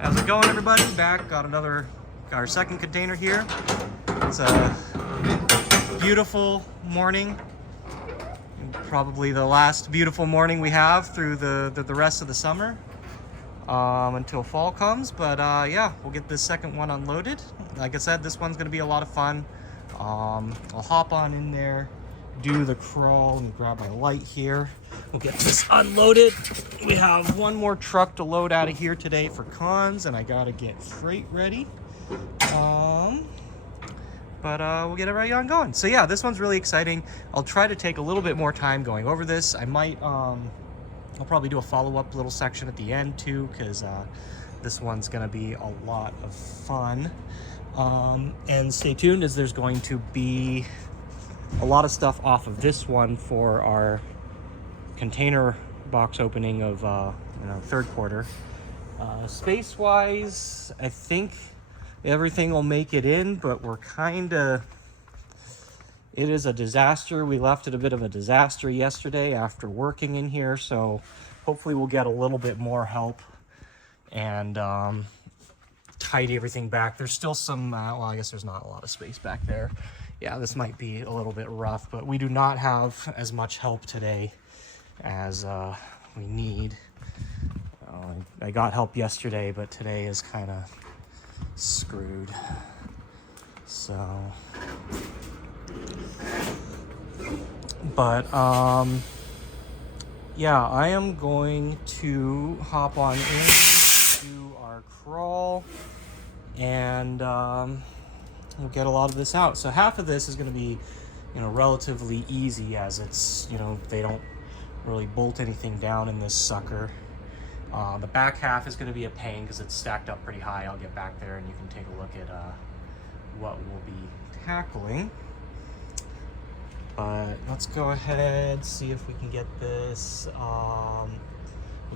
How's it going, everybody? Back, got our second container here. It's a beautiful morning. Probably the last beautiful morning we have through the rest of the summer until fall comes. But yeah, we'll get this second one unloaded. Like I said, this one's gonna be a lot of fun. I'll hop on in there, do the crawl. Let me grab my light here. We'll get this unloaded. We have one more truck to load out of here today for cons, and I gotta get freight ready. But we'll get it right on going. So yeah, this one's really exciting. I'll try to take a little bit more time going over this. I might, I'll probably do a follow-up little section at the end too, because this one's gonna be a lot of fun. And stay tuned, as there's going to be a lot of stuff off of this one for our container box opening of third quarter. Space-wise, I think everything will make it in, but it is a disaster. We left it a bit of a disaster yesterday after working in here, so hopefully we'll get a little bit more help and tidy everything back. There's still some, well, I guess there's not a lot of space back there. Yeah, this might be a little bit rough, but we do not have as much help today as we need. I got help yesterday, but today is kind of screwed. So, but yeah, I am going to hop on into our crawl and we'll get a lot of this out. So half of this is going to be, relatively easy, as it's, they don't really bolt anything down in this sucker. The back half is going to be a pain because it's stacked up pretty high. I'll get back there and you can take a look at what we'll be tackling. But let's go ahead, see if we can get this. We'll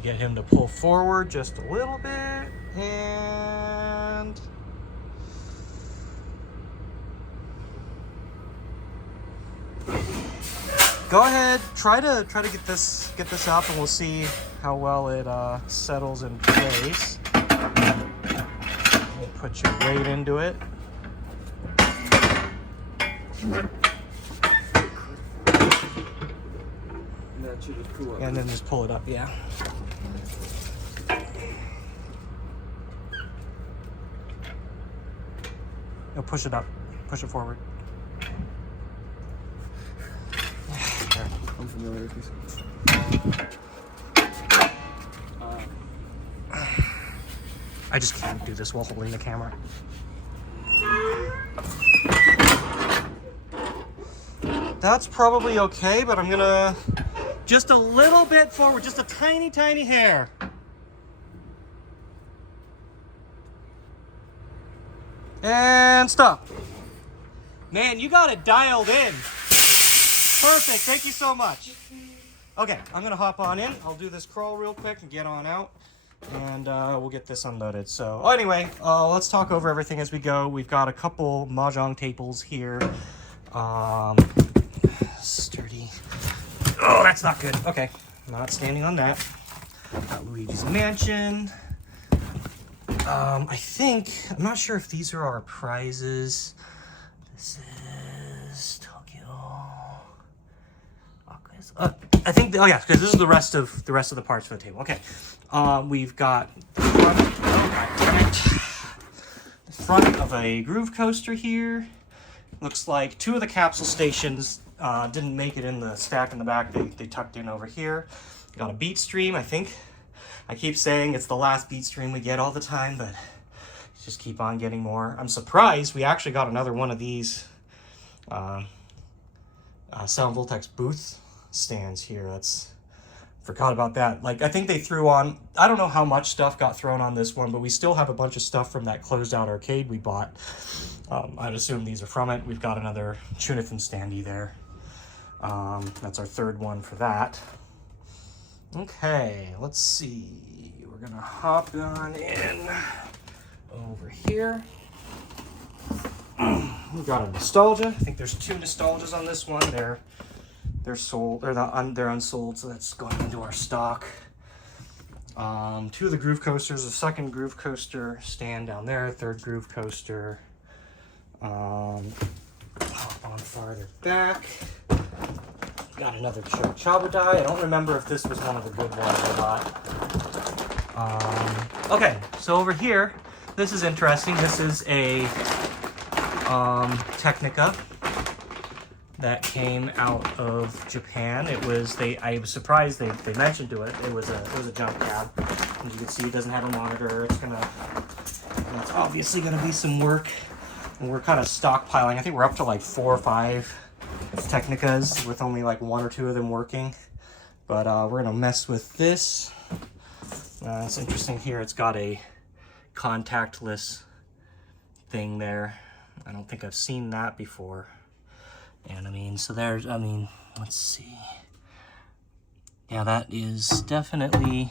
get him to pull forward just a little bit, and go ahead, try to get this up, and we'll see how well it settles in place. We'll put your weight into it. And then just pull it up, yeah. No, push it up. Push it forward. I'm familiar with these. I just can't do this while holding the camera. That's probably okay, but I'm gonna just a little bit forward, just a tiny, tiny hair. And stop. Man, you got it dialed in. Perfect, thank you so much. Okay, I'm gonna hop on in. I'll do this crawl real quick and get on out, and we'll get this unloaded. So anyway, let's talk over everything as we go. We've got a couple mahjong tables here. Sturdy. Oh, that's not good. Okay, not standing on that. Got Luigi's Mansion. I'm not sure if these are our prizes. This is Tokyo. I think, oh yeah, because this is the rest of the parts for the table. Okay, we've got the front of a groove coaster here. Looks like two of the capsule stations didn't make it in the stack in the back. They tucked in over here. Got a BeatStream, I think. I keep saying it's the last BeatStream we get all the time, but just keep on getting more. I'm surprised we actually got another one of these Sound Voltex booth stands here. Forgot about that. Like, I think they threw on, I don't know how much stuff got thrown on this one, but we still have a bunch of stuff from that closed out arcade we bought. I'd assume these are from it. We've got another Theatrhythm standee there. That's our third one for that. Okay, let's see. We're gonna hop on in over here. We've got a nostalgia. I think there's two nostalgias on this one. They're sold. They're unsold, so that's going into our stock. Two of the groove coasters, a second groove coaster stand down there, third groove coaster. On farther back, got another chopper die. I don't remember if this was one of the good ones or not. Okay, so over here, this is interesting. This is a Technika that came out of Japan. It was I was surprised they mentioned to it. It was a jump cab. As you can see, it doesn't have a monitor. It's obviously gonna be some work. And we're kind of stockpiling. I think we're up to like 4 or 5 Technikas with only like 1 or 2 of them working. But we're gonna mess with this. It's interesting here. It's got a contactless thing there. I don't think I've seen that before. And I mean, so there's, let's see. Yeah, that is definitely,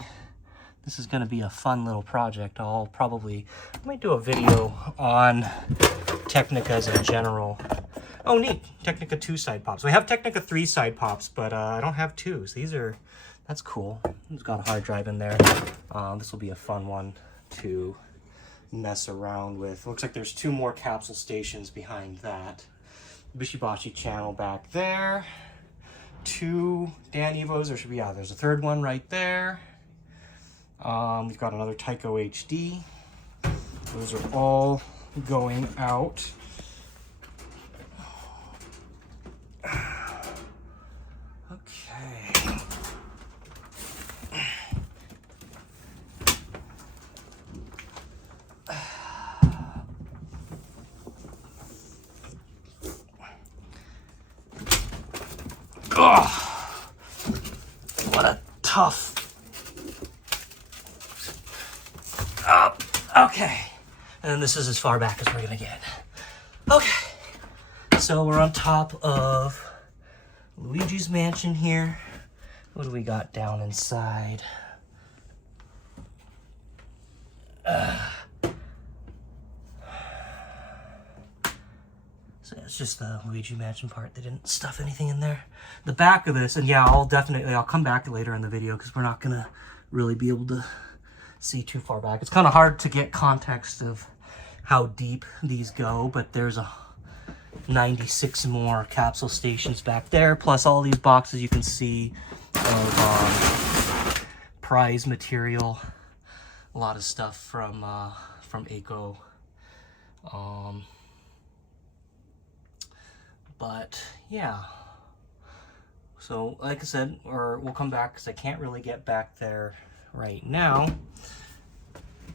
this is going to be a fun little project. I might do a video on Technikas in general. Oh, neat. Technika 2 side pops. We have Technika 3 side pops, but I don't have 2s. That's cool. It's got a hard drive in there. This will be a fun one to mess around with. Looks like there's 2 more capsule stations behind that. Bishibashi channel back there. 2 Dan Evos. There's a third one right there. We've got another Tyco HD. Those are all going out. Okay. Ugh. What a tough. Okay. And this is as far back as we're gonna get. Okay. So we're on top of Luigi's Mansion here. What do we got down inside? So it's just the Luigi Mansion part. They didn't stuff anything in there. The back of this, and yeah, I'll come back later in the video because we're not gonna really be able to see too far back. It's kind of hard to get context of how deep these go, but there's a 96 more capsule stations back there, plus all these boxes you can see of prize material, a lot of stuff from Aiko. But yeah, so like I said, we'll come back because I can't really get back there right now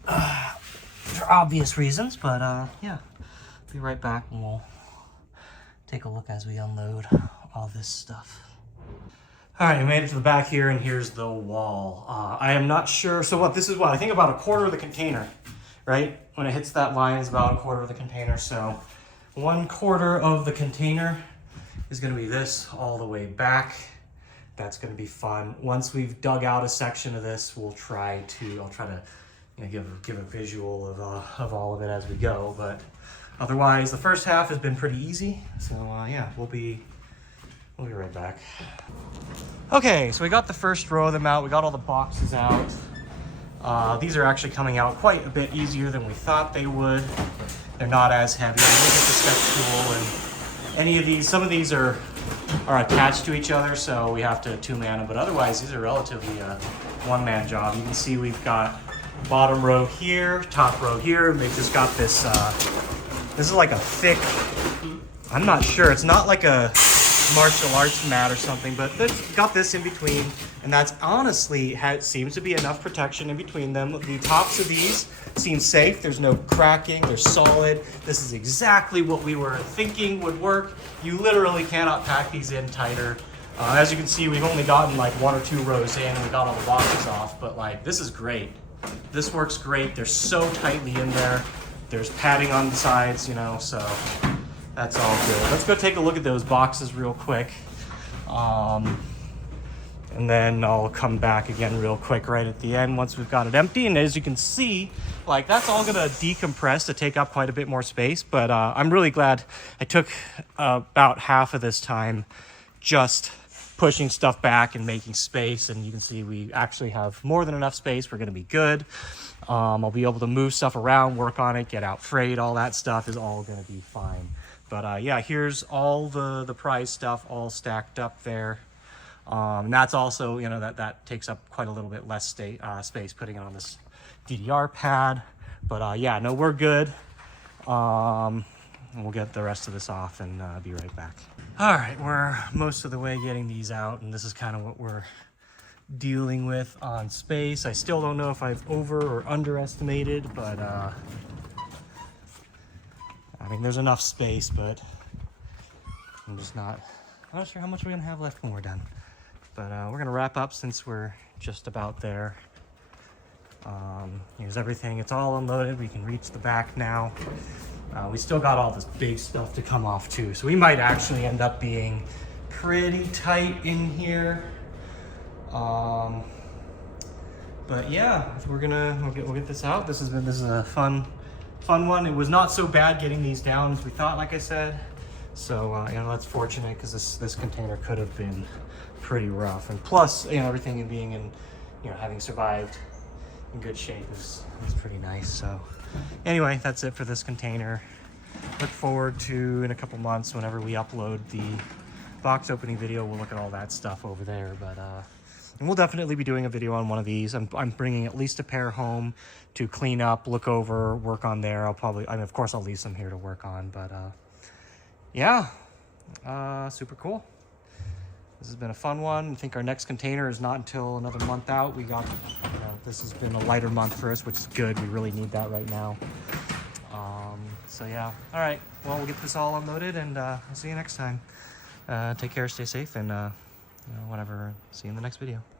for obvious reasons, but yeah, be right back and we'll take a look as we unload all this stuff. All right, I made it to the back here, and here's the wall. I am not sure, so this is I think about a quarter of the container, right? When it hits that line, it's about a quarter of the container, so 1/4 of the container is gonna be this all the way back. That's gonna be fun. Once we've dug out a section of this, I'll try to give a visual of all of it as we go, but otherwise the first half has been pretty easy. So yeah, we'll be right back. Okay, so we got the first row of them out. We got all the boxes out. These are actually coming out quite a bit easier than we thought they would. They're not as heavy. Look at the step tool, and some of these are attached to each other, so we have to 2-man them, but otherwise these are relatively a 1-man job. You can see we've got bottom row here, top row here, and they've just got this, this is like a thick, I'm not sure, it's not like a martial arts mat or something, but they've got this in between, and that's honestly seems to be enough protection in between them. The tops of these seem safe. There's no cracking. They're solid. This is exactly what we were thinking would work. You literally cannot pack these in tighter. As you can see, we've only gotten like 1 or 2 rows in, and we got all the boxes off, but like, this is great. This works great. They're so tightly in there. There's padding on the sides, so that's all good. Let's go take a look at those boxes real quick. And then I'll come back again real quick right at the end once we've got it empty. And as you can see, like, that's all gonna decompress to take up quite a bit more space, but I'm really glad I took about half of this time just pushing stuff back and making space, and you can see we actually have more than enough space. We're going to be good. I'll be able to move stuff around, work on it, get out freight, all that stuff is all going to be fine. But yeah, here's all the prize stuff all stacked up there. And that's also, you know, that takes up quite a little bit less space putting it on this DDR pad. But yeah, no, we're good. And we'll get the rest of this off and be right back. All right, we're most of the way getting these out, and this is kind of what we're dealing with on space. I still don't know if I've over or underestimated, but I mean, there's enough space, but I'm not sure how much we're gonna have left when we're done. But we're gonna wrap up since we're just about there. Here's everything, it's all unloaded. We can reach the back now. We still got all this big stuff to come off too, so we might actually end up being pretty tight in here. But yeah, we'll get this out. This is a fun one. It was not so bad getting these down as we thought, like I said. So you know, that's fortunate, because this container could have been pretty rough. And plus, you know, everything in being in, you know, having survived in good shape is pretty nice. So anyway, that's it for this container. Look forward to, in a couple months, whenever we upload the box opening video, we'll look at all that stuff over there. But and we'll definitely be doing a video on one of these. I'm bringing at least a pair home to clean up, look over, work on there. I mean, of course, I'll leave some here to work on, but yeah, super cool. This has been a fun one. I think our next container is not until another month out. We got, this has been a lighter month for us, which is good. We really need that right now. So yeah, all right. Well, we'll get this all unloaded, and I'll see you next time. Take care, stay safe, and whatever. See you in the next video.